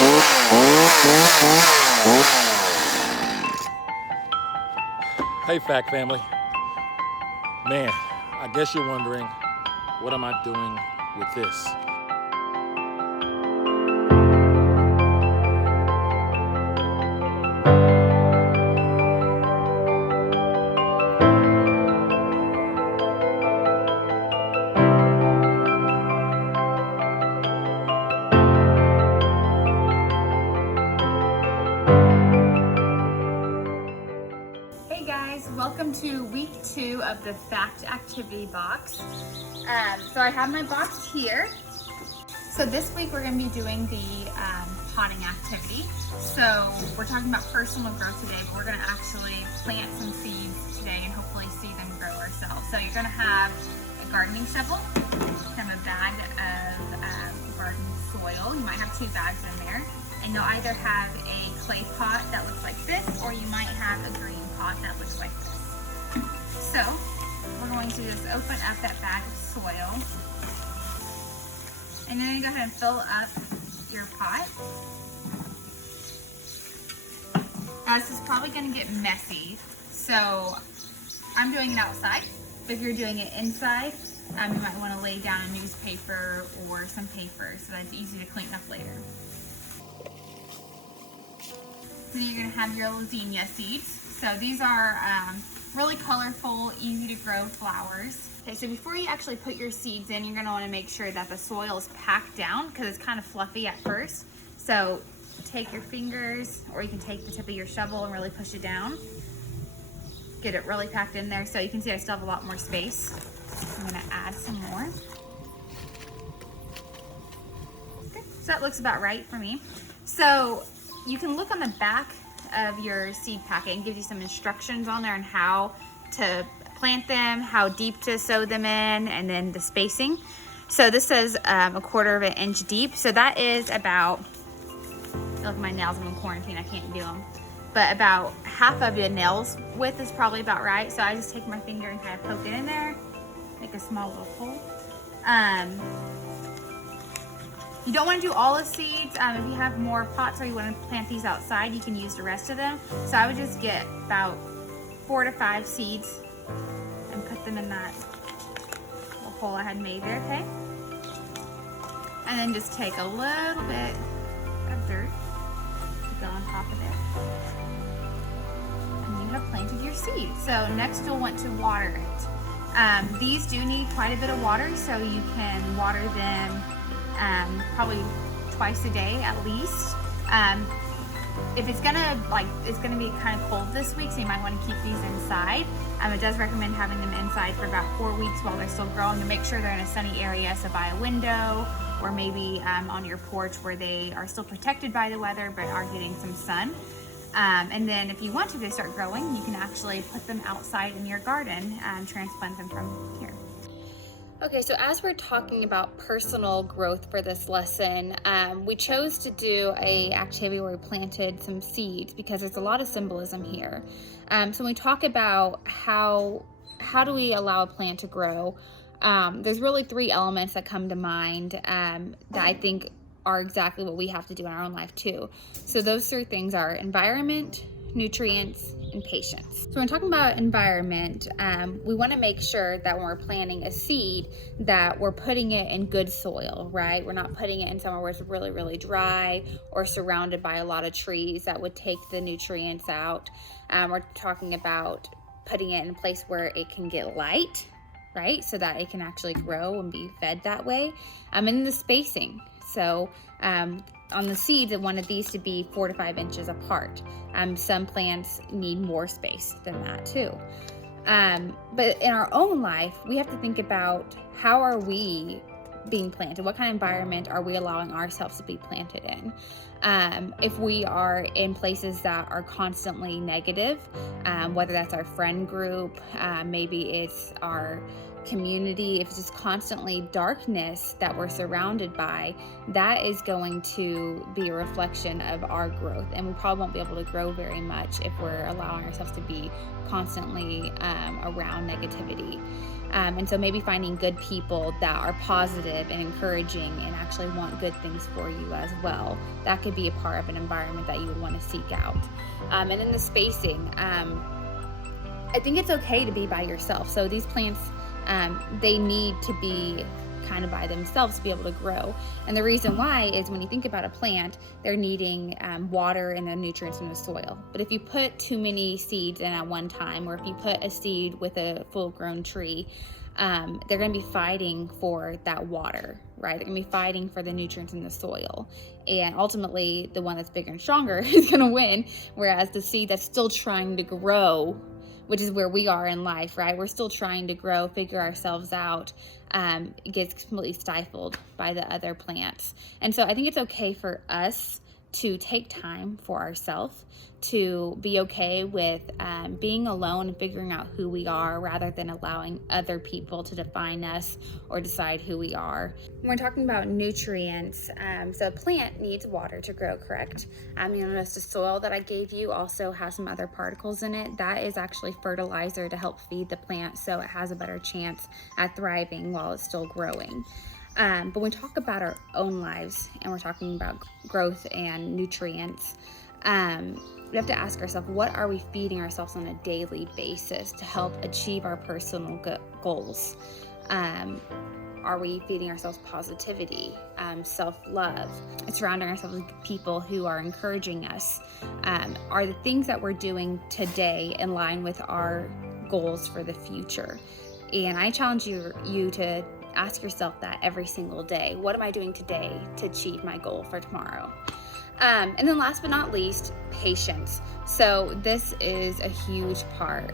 Hey, Fact Family. Man, I guess you're wondering, what am I doing with this? Hey guys, welcome to week 2 of the Fact Activity Box. So I have my box here. So this week we're going to be doing the potting activity. So we're talking about personal growth today, but we're going to actually plant some seeds today and hopefully see them grow ourselves. So you're going to have a gardening shovel, kind of a bag of garden soil. You might have 2 bags in there. And you'll either have a clay pot that looks like this, or you might have a green pot that looks like this. So we're going to just open up that bag of soil, and then you go ahead and fill up your pot. Now this is probably going to get messy, so I'm doing it outside, but if you're doing it inside, you might want to lay down a newspaper or some paper so that it's easy to clean up later. Then you're going to have your zinnia seeds. So these are really colorful, easy to grow flowers. Okay, so before you actually put your seeds in, you're going to want to make sure that the soil is packed down because it's kind of fluffy at first. So take your fingers, or you can take the tip of your shovel and really push it down. Get it really packed in there. So you can see I still have a lot more space. I'm going to add some more. Okay, so that looks about right for me. So you can look on the back of your seed packet and gives you some instructions on there on how to plant them, how deep to sow them in, and then the spacing. So this says 1/4 inch deep. So that is about, look at my nails, I'm in quarantine, I can't do them. But about half of the nails width is probably about right. So I just take my finger and kind of poke it in there, make a small little hole. You don't want to do all the seeds. If you have more pots or you want to plant these outside, you can use the rest of them. So I would just get about 4 to 5 seeds and put them in that little hole I had made there, okay? And then just take a little bit of dirt to go on top of it. And you have planted your seeds. So next you'll want to water it. These do need quite a bit of water, so you can water them probably twice a day at least. If it's gonna be kind of cold this week, so you might want to keep these inside. It does recommend having them inside for about 4 weeks while they're still growing, to make sure they're in a sunny area, so by a window or maybe on your porch where they are still protected by the weather but are getting some sun. And then if you want to start growing, you can actually put them outside in your garden and transplant them from here. Okay, so as we're talking about personal growth for this lesson, we chose to do an activity where we planted some seeds because there's a lot of symbolism here. So when we talk about how do we allow a plant to grow, there's really 3 elements that come to mind that I think are exactly what we have to do in our own life too. So those 3 things are environment, nutrients, and patience. So when talking about environment, we want to make sure that when we're planting a seed that we're putting it in good soil, right? We're not putting it in somewhere where it's really, really dry or surrounded by a lot of trees that would take the nutrients out. We're talking about putting it in a place where it can get light, right? So that it can actually grow and be fed that way. And then the spacing. So on the seeds, I wanted these to be 4 to 5 inches apart. Some plants need more space than that too. But in our own life, we have to think about, how are we being planted? What kind of environment are we allowing ourselves to be planted in? If we are in places that are constantly negative, whether that's our friend group, maybe it's our community, if it's just constantly darkness that we're surrounded by, that is going to be a reflection of our growth. And we probably won't be able to grow very much if we're allowing ourselves to be constantly around negativity. And so maybe finding good people that are positive and encouraging and actually want good things for you as well. That could be a part of an environment that you would want to seek out. And then the spacing. I think it's okay to be by yourself. So these plants, they need to be kind of by themselves to be able to grow. And the reason why is when you think about a plant, they're needing water and the nutrients in the soil. But if you put too many seeds in at one time, or if you put a seed with a full-grown tree, they're going to be fighting for that water, right? They're going to be fighting for the nutrients in the soil. And ultimately, the one that's bigger and stronger is going to win, whereas the seed that's still trying to grow, which is where we are in life, right? We're still trying to grow, figure ourselves out, gets completely stifled by the other plants. And so I think it's okay for us to take time for ourselves, to be okay with being alone and figuring out who we are rather than allowing other people to define us or decide who we are. When we're talking about nutrients, so a plant needs water to grow, correct? You notice the soil that I gave you also has some other particles in it. That is actually fertilizer to help feed the plant so it has a better chance at thriving while it's still growing. But when we talk about our own lives and we're talking about growth and nutrients, we have to ask ourselves, what are we feeding ourselves on a daily basis to help achieve our personal goals? Are we feeding ourselves positivity, self-love, surrounding ourselves with people who are encouraging us? Are the things that we're doing today in line with our goals for the future? And I challenge you to ask yourself that every single day. What am I doing today to achieve my goal for tomorrow? And then last but not least, patience. So this is a huge part.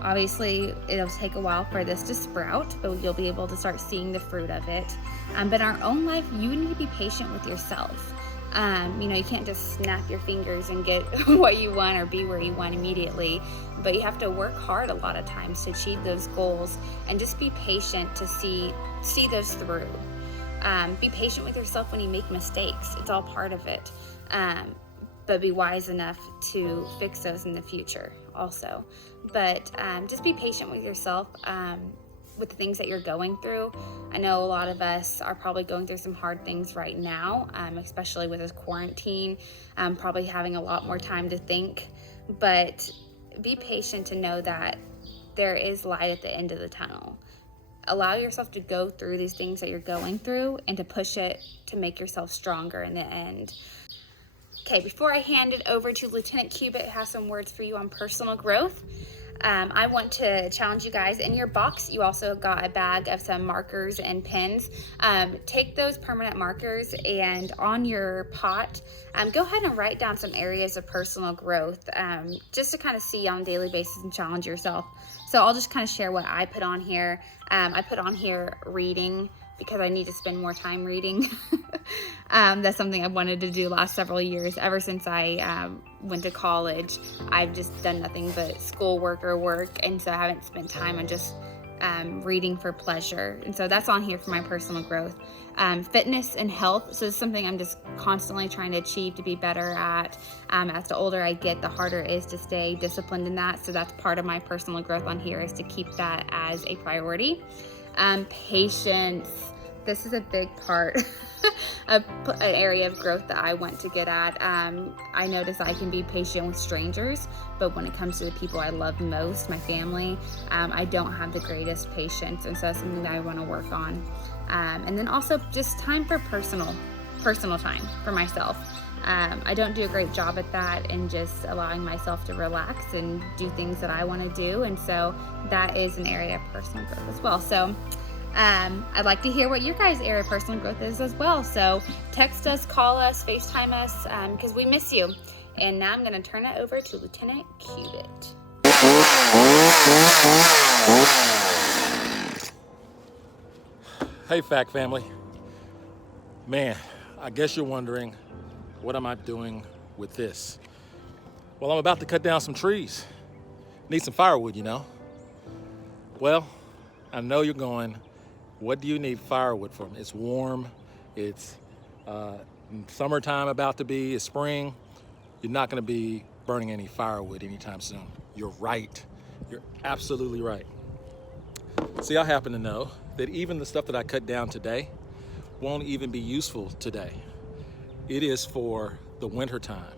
Obviously, it'll take a while for this to sprout, but you'll be able to start seeing the fruit of it. But in our own life, you need to be patient with yourself. You can't just snap your fingers and get what you want or be where you want immediately, but you have to work hard a lot of times to achieve those goals, and just be patient to see those through. Be patient with yourself when you make mistakes. It's all part of it. But be wise enough to fix those in the future also. But just be patient with yourself with the things that you're going through. I know a lot of us are probably going through some hard things right now, especially with this quarantine, probably having a lot more time to think. But be patient to know that there is light at the end of the tunnel. Allow yourself to go through these things that you're going through and to push it to make yourself stronger in the end. Okay, before I hand it over to Lieutenant Cubitt, who has some words for you on personal growth, I want to challenge you guys. In your box, you also got a bag of some markers and pens. Take those permanent markers, and on your pot, go ahead and write down some areas of personal growth, just to kind of see on a daily basis and challenge yourself. So I'll just kind of share what I put on here. I put on here reading, because I need to spend more time reading. That's something I've wanted to do last several years. Ever since I went to college, I've just done nothing but schoolwork or work, and so I haven't spent time on just reading for pleasure. And so that's on here for my personal growth. Fitness and health. So it's something I'm just constantly trying to achieve to be better at. As the older I get, the harder it is to stay disciplined in that. So that's part of my personal growth on here, is to keep that as a priority. Patience. This is a big part of an area of growth that I want to get at. I notice I can be patient with strangers, but when it comes to the people I love most, my family, I don't have the greatest patience, and so that's something that I want to work on. And then also just time for personal time for myself. I don't do a great job at that, and just allowing myself to relax and do things that I want to do. And so that is an area of personal growth as well. So I'd like to hear what your guys' area of personal growth is as well. So text us, call us, FaceTime us, because we miss you. And now I'm going to turn it over to Lieutenant Cubitt. Hey, Fact Family. Man, I guess you're wondering, what am I doing with this? Well, I'm about to cut down some trees. Need some firewood, Well, I know you're going, what do you need firewood for? It's warm, it's summertime about to be, it's spring. You're not gonna be burning any firewood anytime soon. You're right, you're absolutely right. See, I happen to know that even the stuff that I cut down today won't even be useful today. It is for the winter time,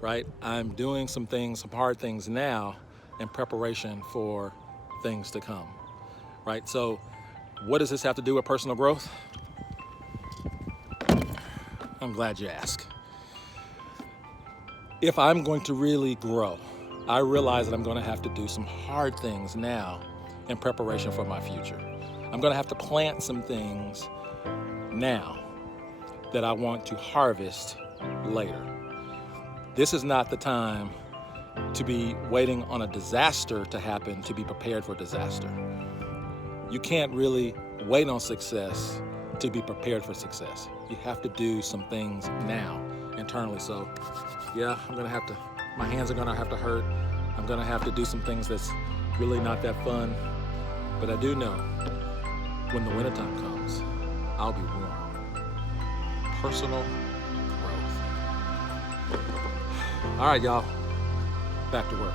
right? I'm doing some things, some hard things now in preparation for things to come, right? So what does this have to do with personal growth? I'm glad you asked. If I'm going to really grow, I realize that I'm going to have to do some hard things now in preparation for my future. I'm going to have to plant some things now that I want to harvest later. This is not the time to be waiting on a disaster to happen to be prepared for disaster. You can't really wait on success to be prepared for success. You have to do some things now internally. So yeah, my hands are gonna have to hurt. I'm gonna have to do some things that's really not that fun. But I do know when the wintertime comes, I'll be warm. Personal growth. All right, y'all, back to work.